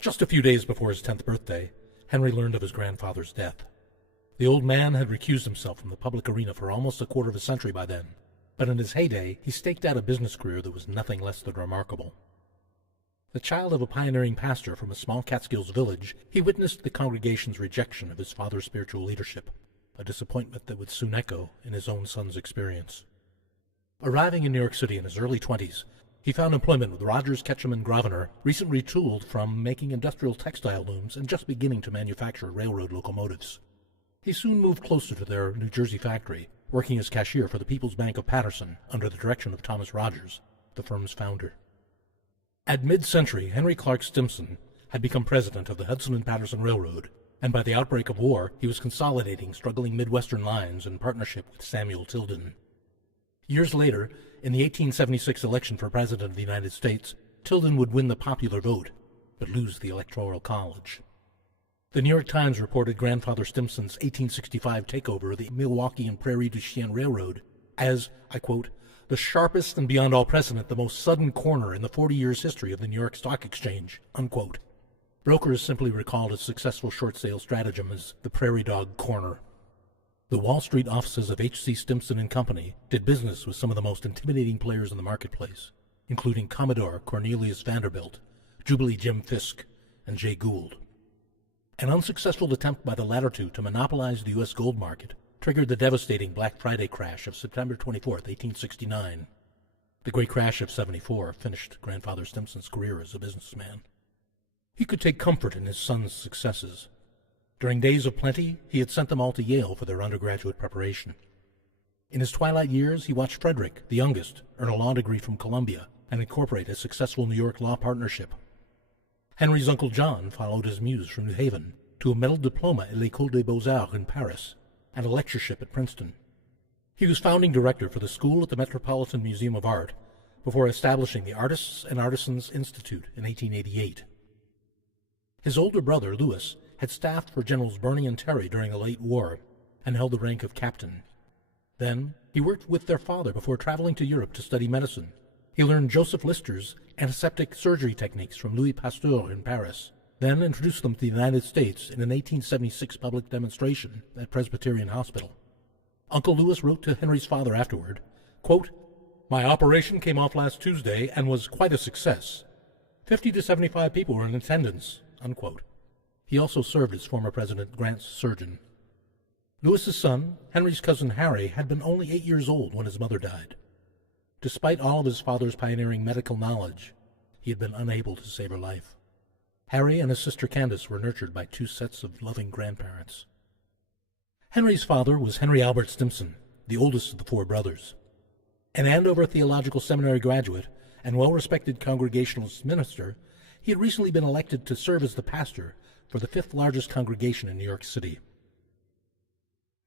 Just a few days before his 10th birthday, Henry learned of his grandfather's death. The old man had recused himself from the public arena for almost a quarter of a century by then, but in his heyday he staked out a business career that was nothing less than remarkable. The child of a pioneering pastor from a small Catskills village, he witnessed the congregation's rejection of his father's spiritual leadership, a disappointment that would soon echo in his own son's experience. Arriving in New York City in his early 20s, he found employment with Rogers, Ketchum & Grosvenor, recently retooled from making industrial textile looms and just beginning to manufacture railroad locomotives. He soon moved closer to their New Jersey factory, working as cashier for the People's Bank of Paterson under the direction of Thomas Rogers, the firm's founder. At mid-century, Henry Clark Stimson had become president of the Hudson and Paterson Railroad, and by the outbreak of war, he was consolidating struggling Midwestern lines in partnership with Samuel Tilden. Years later, in the 1876 election for President of the United States, Tilden would win the popular vote, but lose the Electoral College. The New York Times reported grandfather Stimson's 1865 takeover of the Milwaukee and Prairie du Chien Railroad as, I quote, the sharpest and beyond all precedent, the most sudden corner in the 40 years history of the New York Stock Exchange, unquote. Brokers simply recalled his successful short sale stratagem as the Prairie Dog Corner. The Wall Street offices of H.C. Stimson and Company did business with some of the most intimidating players in the marketplace, including Commodore Cornelius Vanderbilt, Jubilee Jim Fisk, and Jay Gould. An unsuccessful attempt by the latter two to monopolize the U.S. gold market triggered the devastating Black Friday crash of September 24, 1869. The Great Crash of '74 finished grandfather Stimson's career as a businessman. He could take comfort in his son's successes. During days of plenty, he had sent them all to Yale for their undergraduate preparation. In his twilight years, he watched Frederick, the youngest, earn a law degree from Columbia and incorporate a successful New York law partnership. Henry's Uncle John followed his muse from New Haven to a medal diploma at l'École des Beaux-Arts in Paris and a lectureship at Princeton. He was founding director for the school at the Metropolitan Museum of Art before establishing the Artists and Artisans Institute in 1888. His older brother, Louis, had staffed for Generals Birney and Terry during the late war and held the rank of captain. Then, he worked with their father before traveling to Europe to study medicine. He learned Joseph Lister's antiseptic surgery techniques from Louis Pasteur in Paris, then introduced them to the United States in an 1876 public demonstration at Presbyterian Hospital. Uncle Louis wrote to Henry's father afterward, quote, "My operation came off last Tuesday and was quite a success. 50 to 75 people were in attendance," unquote. He also served as former President Grant's surgeon. Louis's son, Henry's cousin Harry, had been only 8 years old when his mother died. Despite all of his father's pioneering medical knowledge, he had been unable to save her life. Harry and his sister Candace were nurtured by 2 sets of loving grandparents. Henry's father was Henry Albert Stimson, the oldest of the 4 brothers. An Andover Theological Seminary graduate and well-respected Congregationalist minister, he had recently been elected to serve as the pastor for the 5th largest congregation in New York City.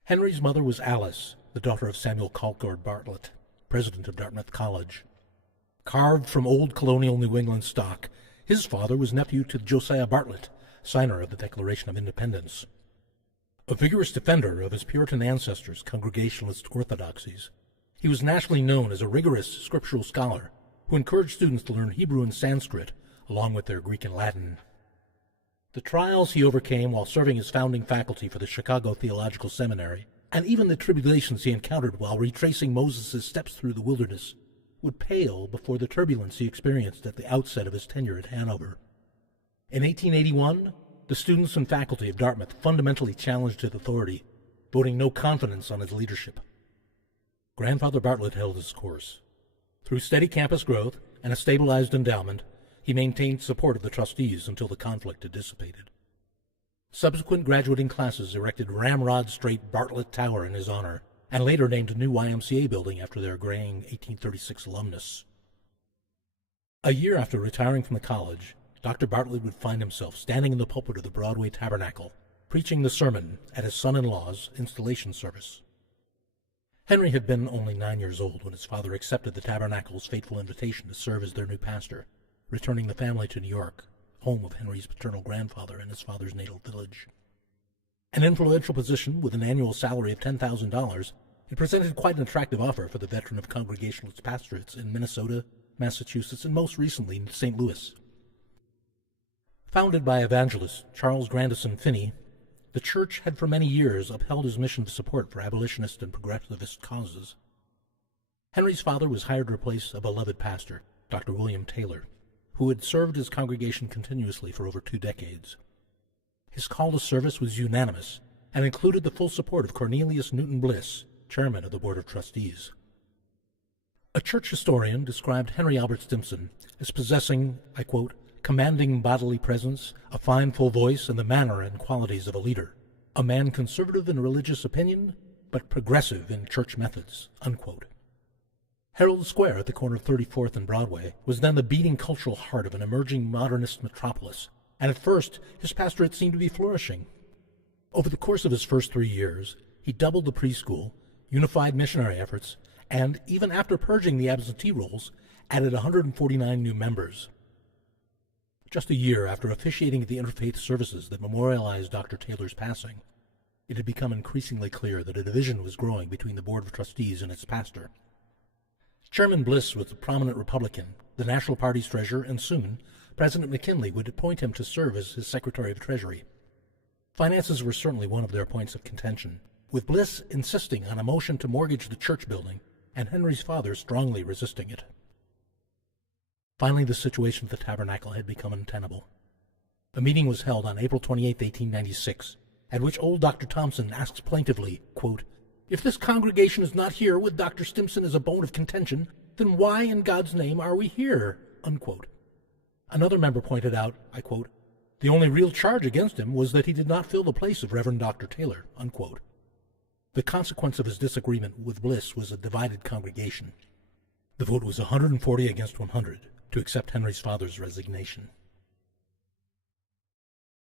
Henry's mother was Alice, the daughter of Samuel Colcord Bartlett, president of Dartmouth College. Carved from old colonial New England stock, his father was nephew to Josiah Bartlett, signer of the Declaration of Independence. A vigorous defender of his Puritan ancestors' Congregationalist orthodoxies, he was nationally known as a rigorous scriptural scholar who encouraged students to learn Hebrew and Sanskrit along with their Greek and Latin. The trials he overcame while serving as founding faculty for the Chicago Theological Seminary, and even the tribulations he encountered while retracing Moses' steps through the wilderness, would pale before the turbulence he experienced at the outset of his tenure at Hanover. In 1881, the students and faculty of Dartmouth fundamentally challenged his authority, voting no confidence on his leadership. Grandfather Bartlett held his course. Through steady campus growth and a stabilized endowment, he maintained support of the trustees until the conflict had dissipated. Subsequent graduating classes erected Ramrod Straight Bartlett Tower in his honor, and later named a new YMCA building after their graying 1836 alumnus. A year after retiring from the college, Dr. Bartlett would find himself standing in the pulpit of the Broadway Tabernacle, preaching the sermon at his son-in-law's installation service. Henry had been only 9 years old when his father accepted the Tabernacle's fateful invitation to serve as their new pastor, returning the family to New York, home of Henry's paternal grandfather and his father's natal village. An influential position with an annual salary of $10,000, it presented quite an attractive offer for the veteran of Congregationalist pastorates in Minnesota, Massachusetts, and most recently in St. Louis. Founded by evangelist Charles Grandison Finney, the church had for many years upheld his mission of support for abolitionist and progressivist causes. Henry's father was hired to replace a beloved pastor, Dr. William Taylor, who had served his congregation continuously for over 2 decades. His call to service was unanimous and included the full support of Cornelius Newton Bliss, chairman of the Board of Trustees. A church historian described Henry Albert Stimson as possessing, I quote, commanding bodily presence, a fine full voice, and the manner and qualities of a leader, a man conservative in religious opinion, but progressive in church methods, unquote. Herald Square at the corner of 34th and Broadway was then the beating cultural heart of an emerging modernist metropolis, and at first his pastorate seemed to be flourishing. Over the course of his first 3 years, he doubled the preschool, unified missionary efforts, and, even after purging the absentee rolls, added 149 new members. Just a year after officiating at the interfaith services that memorialized Dr. Taylor's passing, it had become increasingly clear that a division was growing between the Board of Trustees and its pastor. Chairman Bliss was a prominent Republican, the National Party's treasurer, and soon President McKinley would appoint him to serve as his Secretary of Treasury. Finances were certainly one of their points of contention, with Bliss insisting on a motion to mortgage the church building and Henry's father strongly resisting it. Finally, the situation at the Tabernacle had become untenable. A meeting was held on April 28, 1896, at which old Dr. Thompson asks plaintively, quote, "If this congregation is not here with Dr. Stimson as a bone of contention, then why in God's name are we here?" Unquote. Another member pointed out, I quote, "The only real charge against him was that he did not fill the place of Reverend Dr. Taylor." Unquote. The consequence of his disagreement with Bliss was a divided congregation. The vote was 140 against 100 to accept Henry's father's resignation.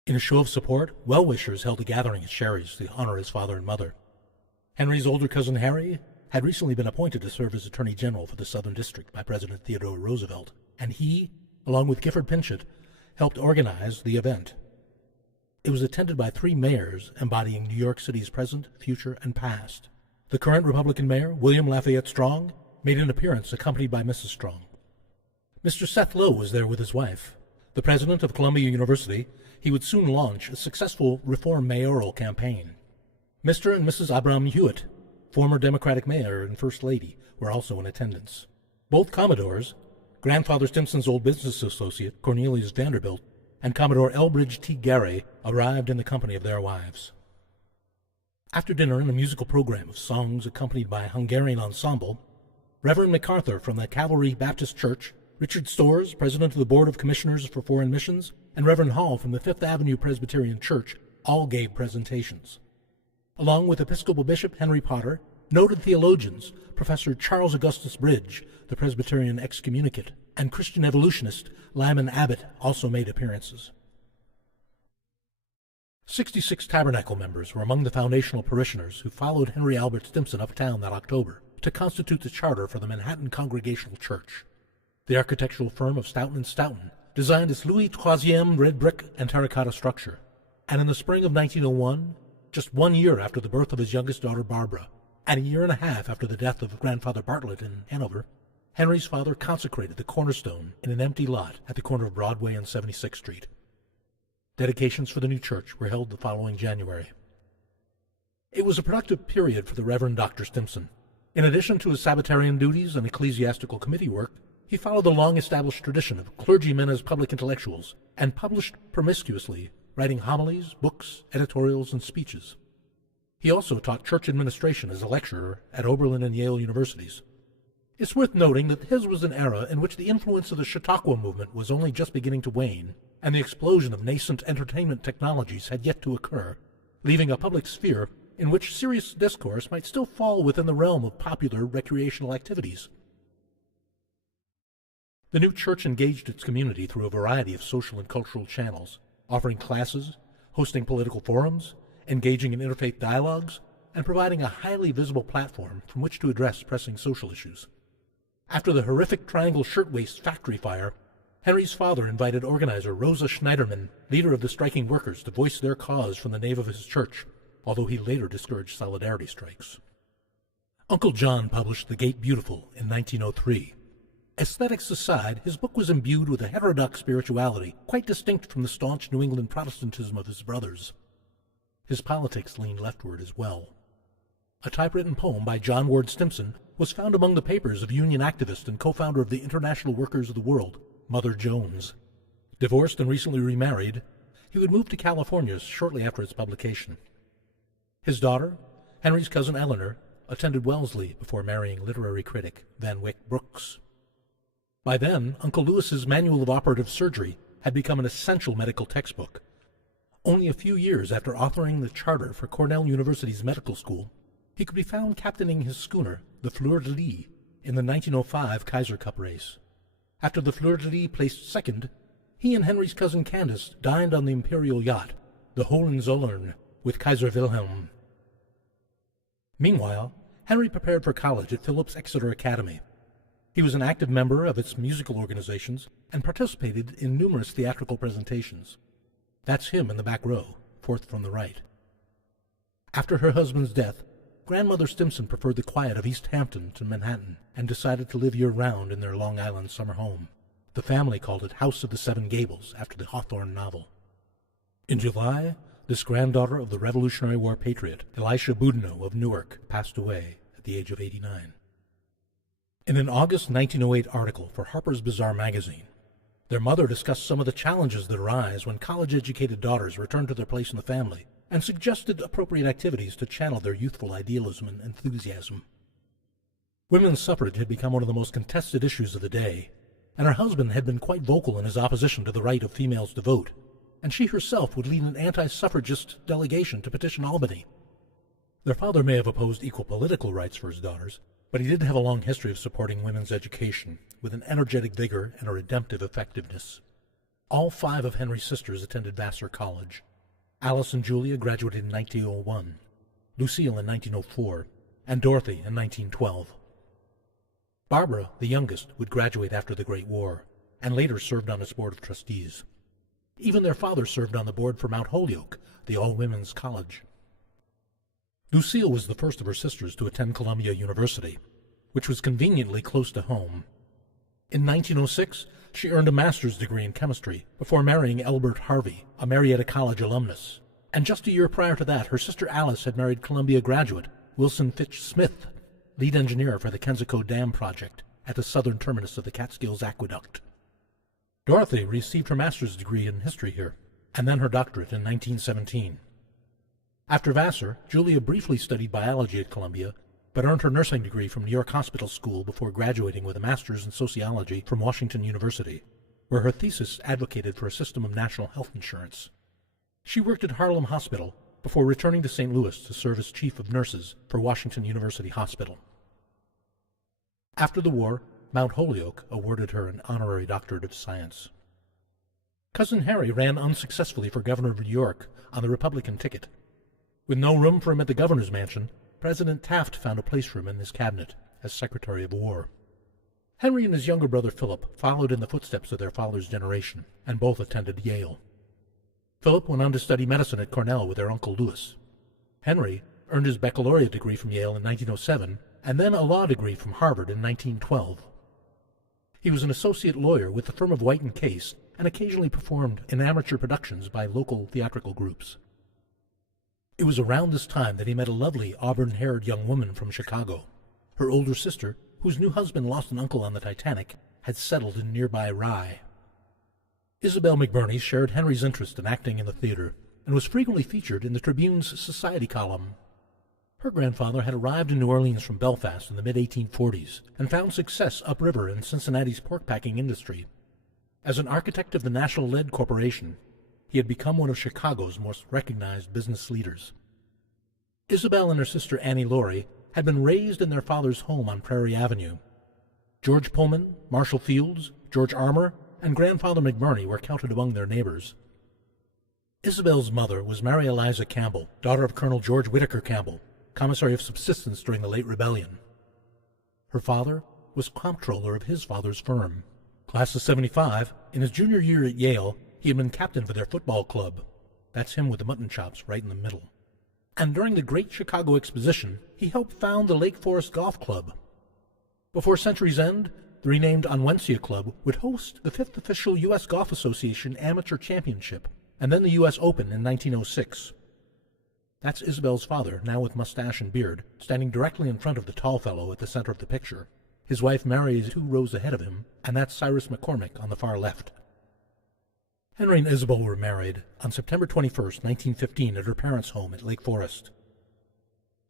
In a show of support, well-wishers held a gathering at Sherry's to honor his father and mother. Henry's older cousin Harry had recently been appointed to serve as Attorney General for the Southern District by President Theodore Roosevelt, and he, along with Gifford Pinchot, helped organize the event. It was attended by 3 mayors embodying New York City's present, future, and past. The current Republican mayor, William Lafayette Strong, made an appearance accompanied by Mrs. Strong. Mr. Seth Low was there with his wife. The president of Columbia University, he would soon launch a successful reform mayoral campaign. Mr. and Mrs. Abram Hewitt, former Democratic mayor and First Lady, were also in attendance. Both Commodores, Grandfather Stimson's old business associate, Cornelius Vanderbilt, and Commodore Elbridge T. Gary arrived in the company of their wives. After dinner, in a musical program of songs accompanied by a Hungarian ensemble, Reverend MacArthur from the Calvary Baptist Church, Richard Storrs, president of the Board of Commissioners for Foreign Missions, and Reverend Hall from the Fifth Avenue Presbyterian Church all gave presentations. Along with Episcopal Bishop Henry Potter, noted theologians, Professor Charles Augustus Bridge, the Presbyterian excommunicate, and Christian evolutionist Lyman Abbott also made appearances. 66 Tabernacle members were among the foundational parishioners who followed Henry Albert Stimson uptown that October to constitute the charter for the Manhattan Congregational Church. The architectural firm of Stoughton & Stoughton designed its Louis XIII red brick and terracotta structure, and in the spring of 1901, just 1 year after the birth of his youngest daughter Barbara, and a year and a half after the death of Grandfather Bartlett in Hanover, Henry's father consecrated the cornerstone in an empty lot at the corner of Broadway and 76th Street. Dedications for the new church were held the following January. It was a productive period for the Reverend Dr. Stimson. In addition to his Sabbatarian duties and ecclesiastical committee work, he followed the long-established tradition of clergymen as public intellectuals and published promiscuously, writing homilies, books, editorials, and speeches. He also taught church administration as a lecturer at Oberlin and Yale universities. It's worth noting that his was an era in which the influence of the Chautauqua movement was only just beginning to wane, and the explosion of nascent entertainment technologies had yet to occur, leaving a public sphere in which serious discourse might still fall within the realm of popular recreational activities. The new church engaged its community through a variety of social and cultural channels, offering classes, hosting political forums, engaging in interfaith dialogues, and providing a highly visible platform from which to address pressing social issues. After the horrific Triangle Shirtwaist factory fire, Henry's father invited organizer Rosa Schneiderman, leader of the striking workers, to voice their cause from the nave of his church, although he later discouraged solidarity strikes. Uncle John published The Gate Beautiful in 1903, Aesthetics aside, his book was imbued with a heterodox spirituality, quite distinct from the staunch New England Protestantism of his brothers. His politics leaned leftward as well. A typewritten poem by John Ward Stimson was found among the papers of union activist and co-founder of the International Workers of the World, Mother Jones. Divorced and recently remarried, he would move to California shortly after its publication. His daughter, Henry's cousin Eleanor, attended Wellesley before marrying literary critic Van Wyck Brooks. By then, Uncle Lewis's Manual of Operative Surgery had become an essential medical textbook. Only a few years after authoring the charter for Cornell University's medical school, he could be found captaining his schooner, the Fleur-de-Lis, in the 1905 Kaiser Cup race. After the Fleur-de-Lis placed second, he and Henry's cousin Candace dined on the imperial yacht, the Hohenzollern, with Kaiser Wilhelm. Meanwhile, Henry prepared for college at Phillips Exeter Academy. He was an active member of its musical organizations and participated in numerous theatrical presentations. That's him in the back row, fourth from the right. After her husband's death, Grandmother Stimson preferred the quiet of East Hampton to Manhattan and decided to live year-round in their Long Island summer home. The family called it House of the Seven Gables after the Hawthorne novel. In July, this granddaughter of the Revolutionary War patriot, Elisha Boudinot of Newark, passed away at the age of 89. In an August 1908 article for Harper's Bazaar magazine, their mother discussed some of the challenges that arise when college-educated daughters return to their place in the family and suggested appropriate activities to channel their youthful idealism and enthusiasm. Women's suffrage had become one of the most contested issues of the day, and her husband had been quite vocal in his opposition to the right of females to vote, and she herself would lead an anti-suffragist delegation to petition Albany. Their father may have opposed equal political rights for his daughters, but he did have a long history of supporting women's education, with an energetic vigor and a redemptive effectiveness. All 5 of Henry's sisters attended Vassar College. Alice and Julia graduated in 1901, Lucille in 1904, and Dorothy in 1912. Barbara, the youngest, would graduate after the Great War, and later served on its board of trustees. Even their father served on the board for Mount Holyoke, the all-women's college. Lucille was the first of her sisters to attend Columbia University, which was conveniently close to home. In 1906, she earned a master's degree in chemistry before marrying Elbert Harvey, a Marietta College alumnus. And just a year prior to that, her sister Alice had married Columbia graduate Wilson Fitch Smith, lead engineer for the Kensico Dam project at the southern terminus of the Catskills Aqueduct. Dorothy received her master's degree in history here, and then her doctorate in 1917. After Vassar, Julia briefly studied biology at Columbia, but earned her nursing degree from New York Hospital School before graduating with a master's in sociology from Washington University, where her thesis advocated for a system of national health insurance. She worked at Harlem Hospital before returning to St. Louis to serve as chief of nurses for Washington University Hospital. After the war, Mount Holyoke awarded her an honorary doctorate of science. Cousin Harry ran unsuccessfully for governor of New York on the Republican ticket. With no room for him at the governor's mansion, President Taft found a place for him in his cabinet as Secretary of War. Henry and his younger brother Philip followed in the footsteps of their father's generation, and both attended Yale. Philip went on to study medicine at Cornell with their Uncle Lewis. Henry earned his baccalaureate degree from Yale in 1907, and then a law degree from Harvard in 1912. He was an associate lawyer with the firm of White and Case, and occasionally performed in amateur productions by local theatrical groups. It was around this time that he met a lovely auburn-haired young woman from Chicago. Her older sister, whose new husband lost an uncle on the Titanic, had settled in nearby Rye. Isabel McBurney shared Henry's interest in acting in the theater and was frequently featured in the Tribune's society column. Her grandfather had arrived in New Orleans from Belfast in the mid-1840s and found success upriver in Cincinnati's pork-packing industry. As an architect of the National Lead Corporation, he had become one of Chicago's most recognized business leaders. Isabel and her sister Annie Laurie had been raised in their father's home on Prairie Avenue. George Pullman, Marshall Fields, George Armour, and Grandfather McBurney were counted among their neighbors. Isabel's mother was Mary Eliza Campbell, daughter of Colonel George Whittaker Campbell, commissary of subsistence during the late rebellion. Her father was comptroller of his father's firm. Class of 75, in his junior year at Yale, he had been captain for their football club. That's him with the mutton chops right in the middle. And during the Great Chicago Exposition, he helped found the Lake Forest Golf Club. Before century's end, the renamed Anwensia Club would host the 5th official U.S. Golf Association Amateur Championship, and then the U.S. Open in 1906. That's Isabel's father, now with mustache and beard, standing directly in front of the tall fellow at the center of the picture. His wife Mary is 2 rows ahead of him, and that's Cyrus McCormick on the far left. Henry and Isabel were married on September 21, 1915, at her parents' home at Lake Forest.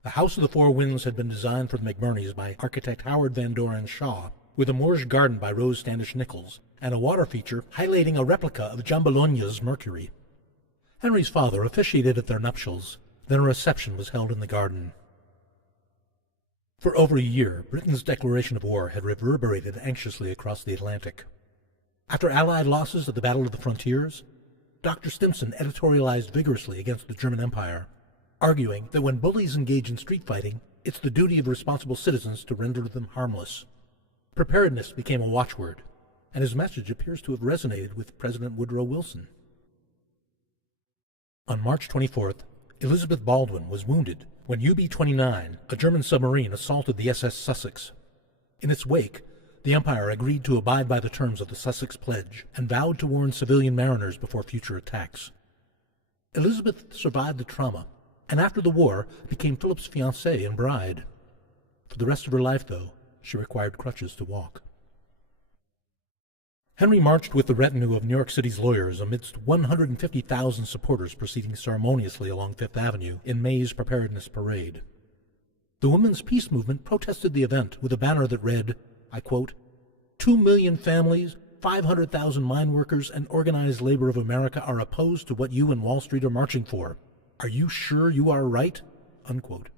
The House of the Four Winds had been designed for the McBurneys by architect Howard Van Doren Shaw, with a Moorish garden by Rose Standish Nichols, and a water feature highlighting a replica of Giambologna's Mercury. Henry's father officiated at their nuptials, then a reception was held in the garden. For over a year, Britain's declaration of war had reverberated anxiously across the Atlantic. After Allied losses at the Battle of the Frontiers, Dr. Stimson editorialized vigorously against the German Empire, arguing that when bullies engage in street fighting, it's the duty of responsible citizens to render them harmless. Preparedness became a watchword, and his message appears to have resonated with President Woodrow Wilson. On March 24th, Elizabeth Baldwin was wounded when UB-29, a German submarine, assaulted the SS Sussex. In its wake, the Empire agreed to abide by the terms of the Sussex Pledge and vowed to warn civilian mariners before future attacks. Elizabeth survived the trauma, and after the war became Philip's fiancée and bride. For the rest of her life, though, she required crutches to walk. Henry marched with the retinue of New York City's lawyers amidst 150,000 supporters proceeding ceremoniously along Fifth Avenue in May's Preparedness Parade. The Women's Peace Movement protested the event with a banner that read, I quote, 2 million families, 500,000 mine workers, and organized labor of America are opposed to what you and Wall Street are marching for. Are you sure you are right? Unquote.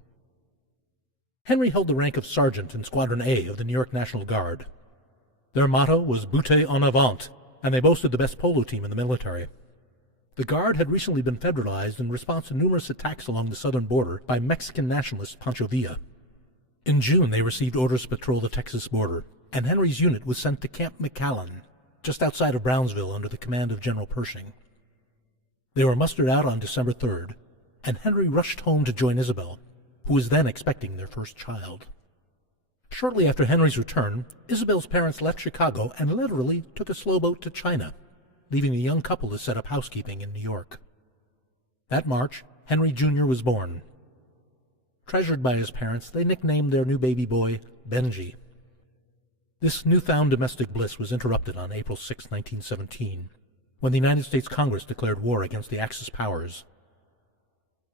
Henry held the rank of sergeant in Squadron A of the New York National Guard. Their motto was Butte en avant, and they boasted the best polo team in the military. The Guard had recently been federalized in response to numerous attacks along the southern border by Mexican nationalist Pancho Villa. In June, they received orders to patrol the Texas border, and Henry's unit was sent to Camp McAllen, just outside of Brownsville under the command of General Pershing. They were mustered out on December 3rd, and Henry rushed home to join Isabel, who was then expecting their first child. Shortly after Henry's return, Isabel's parents left Chicago and literally took a slow boat to China, leaving the young couple to set up housekeeping in New York. That March, Henry Jr. was born. Treasured by his parents, they nicknamed their new baby boy Benji. This newfound domestic bliss was interrupted on April 6, 1917, when the United States Congress declared war against the Axis powers.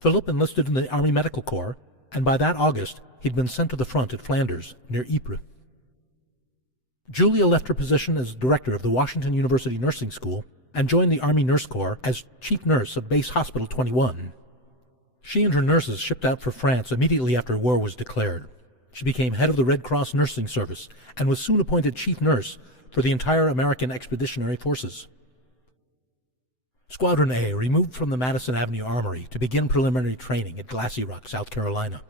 Philip enlisted in the Army Medical Corps, and by that August, he'd been sent to the front at Flanders, near Ypres. Julia left her position as director of the Washington University Nursing School and joined the Army Nurse Corps as chief nurse of Base Hospital 21. She and her nurses shipped out for France immediately after war was declared. She became head of the Red Cross Nursing Service and was soon appointed chief nurse for the entire American Expeditionary Forces. Squadron A removed from the Madison Avenue Armory to begin preliminary training at Glassy Rock, South Carolina.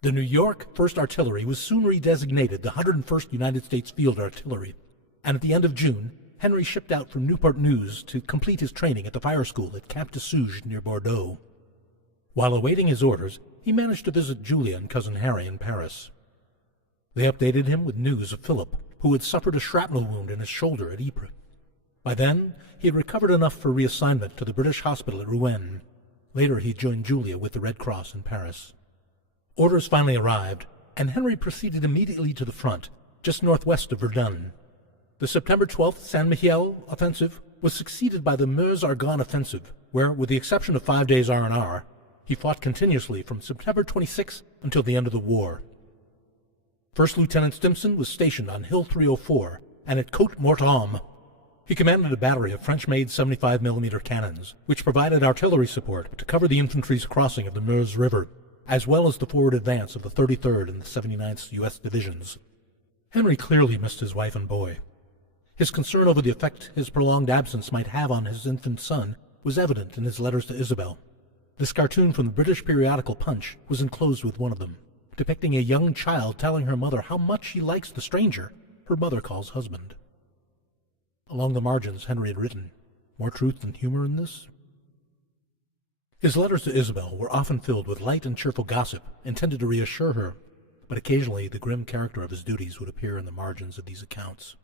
The New York 1st Artillery was soon redesignated the 101st United States Field Artillery, and at the end of June, Henry shipped out from Newport News to complete his training at the fire school at Camp de Souge near Bordeaux. While awaiting his orders, he managed to visit Julia and Cousin Harry in Paris. They updated him with news of Philip, who had suffered a shrapnel wound in his shoulder at Ypres. By then, he had recovered enough for reassignment to the British hospital at Rouen. Later, he joined Julia with the Red Cross in Paris. Orders finally arrived, and Henry proceeded immediately to the front, just northwest of Verdun. The September 12th Saint-Mihiel offensive was succeeded by the Meuse-Argonne offensive, where, with the exception of 5 days R&R, he fought continuously from September 26 until the end of the war. First Lieutenant Stimson was stationed on Hill 304 and at Côte Morthomme. He commanded a battery of French-made 75mm cannons, which provided artillery support to cover the infantry's crossing of the Meuse River, as well as the forward advance of the 33rd and the 79th U.S. Divisions. Henry clearly missed his wife and boy. His concern over the effect his prolonged absence might have on his infant son was evident in his letters to Isabel. This cartoon from the British periodical Punch was enclosed with one of them, depicting a young child telling her mother how much she likes the stranger her mother calls husband. Along the margins, Henry had written, "More truth than humor in this?" His letters to Isabel were often filled with light and cheerful gossip, intended to reassure her. but occasionally the grim character of his duties would appear in the margins of these accounts.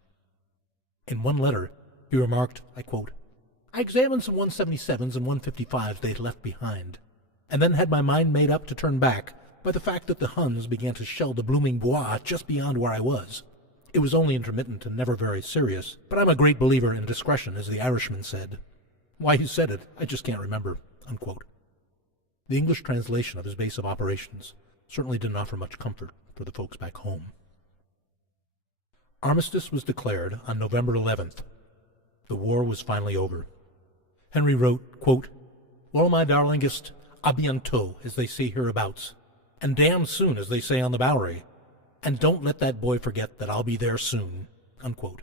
In one letter, he remarked, I quote, "I examined some 177s and 155s they'd left behind, and then had my mind made up to turn back by the fact that the Huns began to shell the blooming Bois just beyond where I was. It was only intermittent and never very serious, but I'm a great believer in discretion, as the Irishman said. Why he said it, I just can't remember," unquote. The English translation of his base of operations certainly didn't offer much comfort for the folks back home. Armistice was declared on November 11th. The war was finally over. Henry wrote, quote, "Well, my darlingest, à bientôt, as they say hereabouts, and damn soon, as they say on the Bowery, and don't let that boy forget that I'll be there soon," unquote.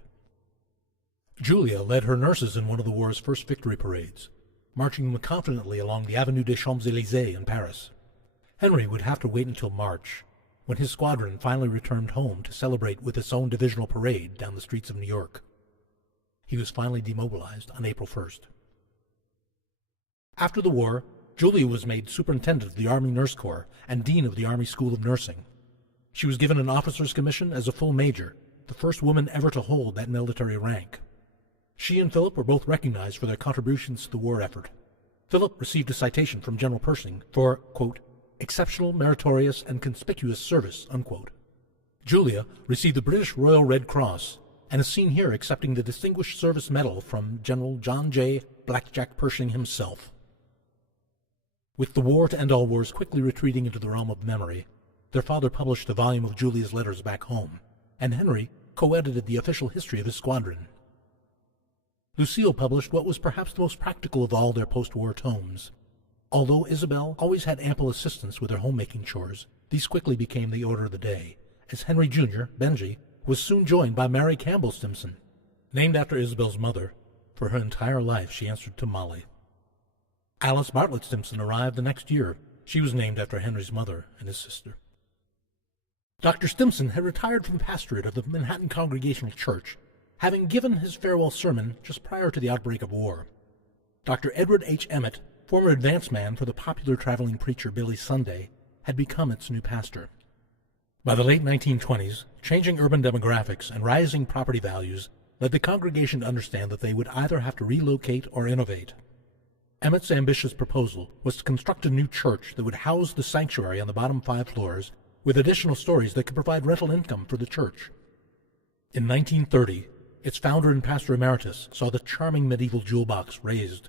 Julia led her nurses in one of the war's first victory parades, marching them confidently along the Avenue des Champs-Élysées in Paris. Henry would have to wait until March, when his squadron finally returned home to celebrate with its own divisional parade down the streets of New York. He was finally demobilized on April 1st. After the war, Julia was made superintendent of the Army Nurse Corps and dean of the Army School of Nursing. She was given an officer's commission as a full major, the first woman ever to hold that military rank. She and Philip were both recognized for their contributions to the war effort. Philip received a citation from General Pershing for, quote, "exceptional, meritorious, and conspicuous service," unquote. Julia received the British Royal Red Cross and is seen here accepting the Distinguished Service Medal from General John J. Blackjack Pershing himself. With the war to end all wars quickly retreating into the realm of memory, their father published a volume of Julia's letters back home, and Henry co-edited the official history of his squadron. Lucille published what was perhaps the most practical of all their post-war tomes. Although Isabel always had ample assistance with her homemaking chores, these quickly became the order of the day, as Henry Jr., Benji, was soon joined by Mary Campbell Stimson. Named after Isabel's mother, for her entire life she answered to Molly. Alice Bartlett Stimson arrived the next year. She was named after Henry's mother and his sister. Dr. Stimson had retired from the pastorate of the Manhattan Congregational Church, having given his farewell sermon just prior to the outbreak of war. Dr. Edward H. Emmett, former advance man for the popular traveling preacher Billy Sunday, had become its new pastor. By the late 1920s, changing urban demographics and rising property values led the congregation to understand that they would either have to relocate or innovate. Emmett's ambitious proposal was to construct a new church that would house the sanctuary on the bottom 5 floors with additional stories that could provide rental income for the church. In 1930, its founder and pastor emeritus saw the charming medieval jewel box razed,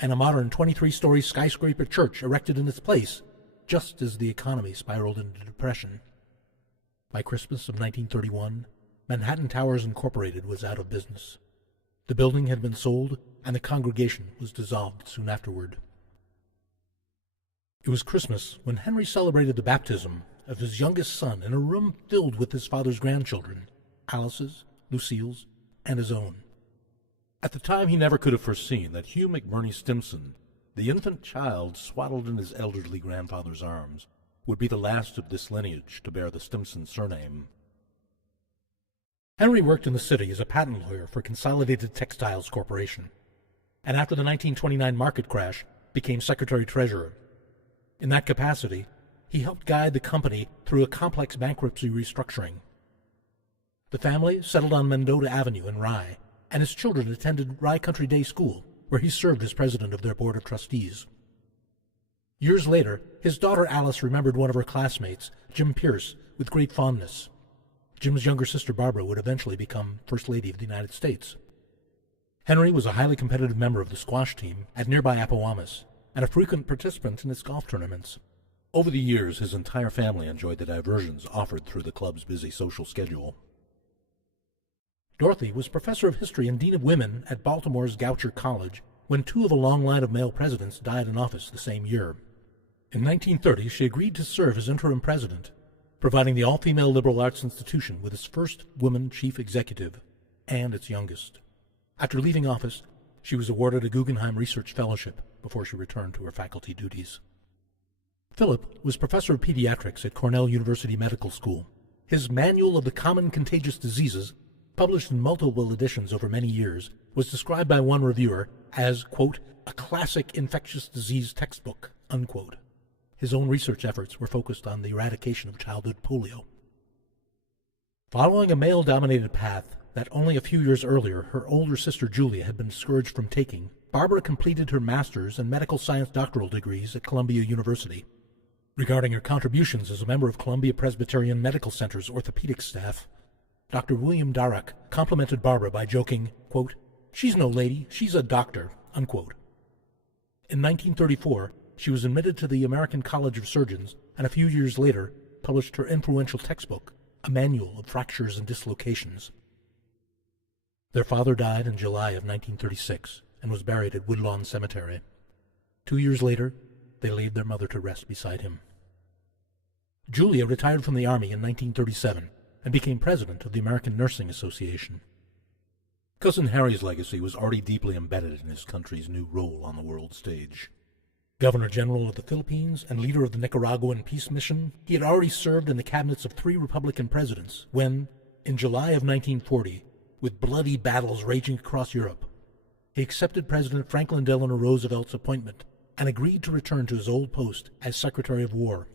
and a modern 23-story skyscraper church erected in its place, just as the economy spiraled into depression. By Christmas of 1931, Manhattan Towers Incorporated was out of business. The building had been sold, and the congregation was dissolved soon afterward. It was Christmas when Henry celebrated the baptism of his youngest son in a room filled with his father's grandchildren, Alice's, Lucille's, and his own. At the time, he never could have foreseen that Hugh McBurney Stimson, the infant child swaddled in his elderly grandfather's arms, would be the last of this lineage to bear the Stimson surname. Henry worked in the city as a patent lawyer for Consolidated Textiles Corporation, and after the 1929 market crash, became secretary-treasurer. In that capacity, he helped guide the company through a complex bankruptcy restructuring. The family settled on Mendota Avenue in Rye, and his children attended Rye Country Day School, where he served as president of their board of trustees. Years later, his daughter Alice remembered one of her classmates, Jim Pierce, with great fondness. Jim's younger sister Barbara would eventually become First Lady of the United States. Henry was a highly competitive member of the squash team at nearby Appomattox, and a frequent participant in its golf tournaments. Over the years, his entire family enjoyed the diversions offered through the club's busy social schedule. Dorothy was professor of history and dean of women at Baltimore's Goucher College when 2 of a long line of male presidents died in office the same year. In 1930, she agreed to serve as interim president, providing the all-female liberal arts institution with its first woman chief executive and its youngest. After leaving office, she was awarded a Guggenheim Research Fellowship before she returned to her faculty duties. Philip was professor of pediatrics at Cornell University Medical School. His Manual of the Common Contagious Diseases, published in multiple editions over many years, was described by one reviewer as, quote, a classic infectious disease textbook, unquote. His own research efforts were focused on the eradication of childhood polio. Following a male-dominated path that only a few years earlier her older sister Julia had been discouraged from taking, Barbara completed her master's and medical science doctoral degrees at Columbia University. Regarding her contributions as a member of Columbia Presbyterian Medical Center's orthopedic staff, Dr. William Darrach complimented Barbara by joking, quote, "She's no lady, she's a doctor," unquote. In 1934, she was admitted to the American College of Surgeons, and a few years later published her influential textbook, A Manual of Fractures and Dislocations. Their father died in July of 1936 and was buried at Woodlawn Cemetery. 2 years later, they laid their mother to rest beside him. Julia retired from the Army in 1937 and became president of the American Nursing Association. Cousin Harry's legacy was already deeply embedded in his country's new role on the world stage. Governor-General of the Philippines and leader of the Nicaraguan peace mission, he had already served in the cabinets of 3 Republican presidents when, in July of 1940, with bloody battles raging across Europe, he accepted President Franklin Delano Roosevelt's appointment and agreed to return to his old post as Secretary of War.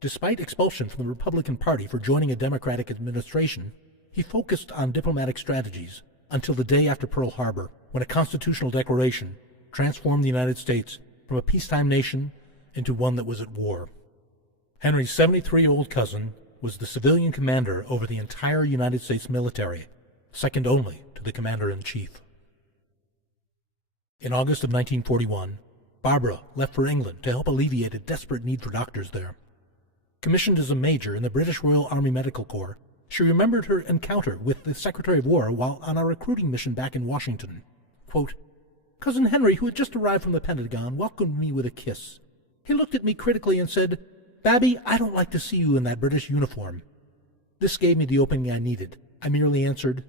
Despite expulsion from the Republican Party for joining a Democratic administration, he focused on diplomatic strategies until the day after Pearl Harbor, when a constitutional declaration transformed the United States from a peacetime nation into one that was at war. Henry's 73-year-old cousin was the civilian commander over the entire United States military, second only to the commander-in-chief. In August of 1941, Barbara left for England to help alleviate a desperate need for doctors there. Commissioned as a major in the British Royal Army Medical Corps, she remembered her encounter with the Secretary of War while on a recruiting mission back in Washington. Quote, "Cousin Henry, who had just arrived from the Pentagon, welcomed me with a kiss. He looked at me critically and said, 'Babby, I don't like to see you in that British uniform.' This gave me the opening I needed. I merely answered,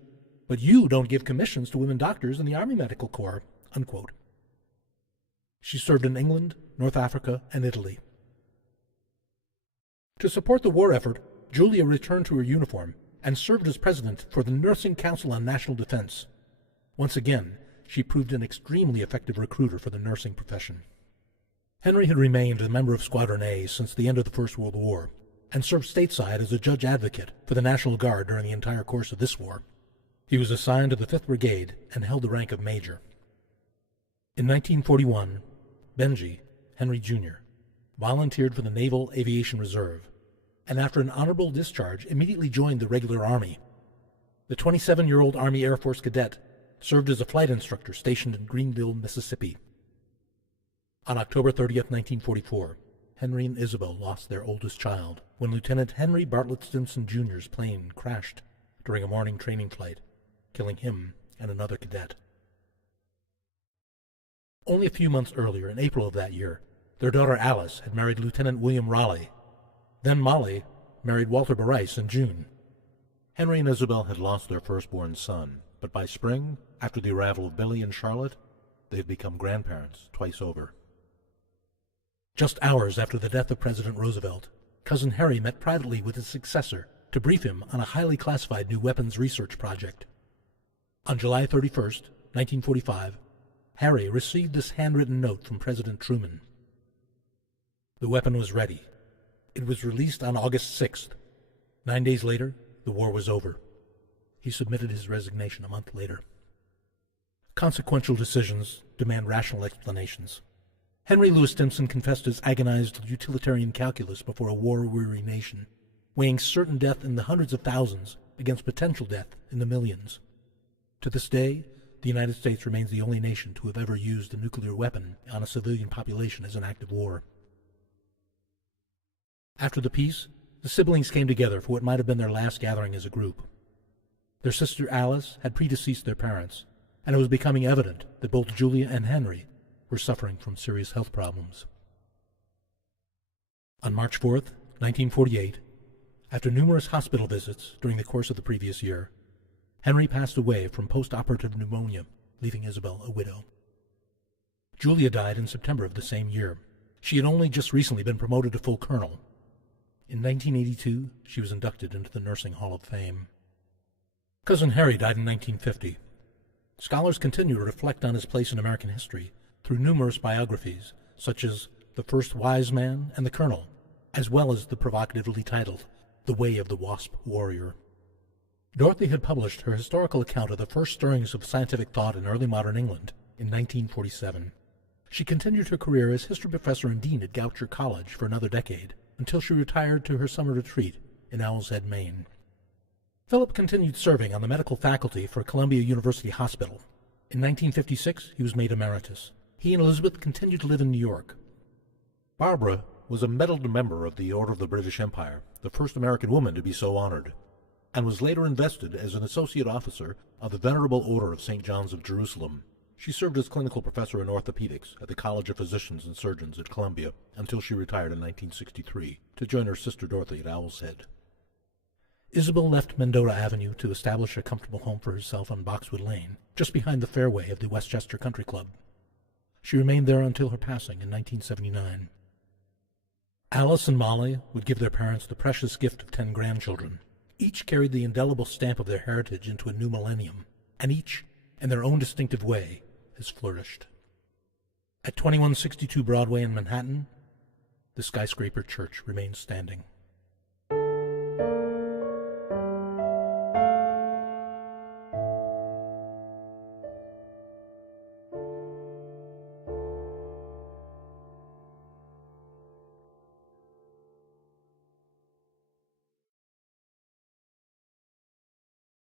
'But you don't give commissions to women doctors in the Army Medical Corps,'" unquote. She served in England, North Africa, and Italy. To support the war effort, Julia returned to her uniform and served as president for the Nursing Council on National Defense. Once again, she proved an extremely effective recruiter for the nursing profession. Henry had remained a member of Squadron A since the end of the First World War, and served stateside as a judge advocate for the National Guard during the entire course of this war. He was assigned to the 5th Brigade and held the rank of major. In 1941, Benji, Henry Jr., volunteered for the Naval Aviation Reserve, and after an honorable discharge immediately joined the regular Army. The 27-year-old Army Air Force cadet served as a flight instructor stationed in Greenville, Mississippi. On October 30th, 1944, Henry and Isabel lost their oldest child when Lieutenant Henry Bartlett Stimson Jr.'s plane crashed during a morning training flight, killing him and another cadet. Only a few months earlier, in April of that year, their daughter Alice had married Lieutenant William Raleigh. Then Molly married Walter Bryce in June. Henry and Isabel had lost their firstborn son, but by spring, after the arrival of Billy and Charlotte, they had become grandparents twice over. Just hours after the death of President Roosevelt, Cousin Harry met privately with his successor to brief him on a highly classified new weapons research project. On July 31st, 1945, Harry received this handwritten note from President Truman. The weapon was ready. It was released on August 6th. 9 days later, the war was over. He submitted his resignation a month later. Consequential decisions demand rational explanations. Henry Louis Stimson confessed his agonized utilitarian calculus before a war-weary nation, weighing certain death in the hundreds of thousands against potential death in the millions. To this day, the United States remains the only nation to have ever used a nuclear weapon on a civilian population as an act of war. After the peace, the siblings came together for what might have been their last gathering as a group. Their sister Alice had predeceased their parents, and it was becoming evident that both Julia and Henry were suffering from serious health problems. On March 4th, 1948, after numerous hospital visits during the course of the previous year, Henry passed away from post-operative pneumonia, leaving Isabel a widow. Julia died in September of the same year. She had only just recently been promoted to full colonel. In 1982, she was inducted into the Nursing Hall of Fame. Cousin Harry died in 1950. Scholars continue to reflect on his place in American history through numerous biographies, such as The First Wise Man, and The Colonel, as well as the provocatively titled The Way of the Wasp Warrior. Dorothy had published her historical account of the first stirrings of scientific thought in early modern England in 1947. She continued her career as history professor and dean at Goucher College for another decade, until she retired to her summer retreat in Owl's Head, Maine. Philip continued serving on the medical faculty for Columbia University Hospital. In 1956, he was made emeritus. He and Elizabeth continued to live in New York. Barbara was a medalled member of the Order of the British Empire, the first American woman to be so honored, and was later invested as an associate officer of the Venerable Order of St. John's of Jerusalem. She served as clinical professor in orthopedics at the College of Physicians and Surgeons at Columbia until she retired in 1963 to join her sister Dorothy at Owl's Head. Isabel left Mendota Avenue to establish a comfortable home for herself on Boxwood Lane, just behind the fairway of the Westchester Country Club. She remained there until her passing in 1979. Alice and Molly would give their parents the precious gift of 10 grandchildren. Each carried the indelible stamp of their heritage into a new millennium, and each, in their own distinctive way, has flourished. At 2162 Broadway in Manhattan, the skyscraper church remains standing.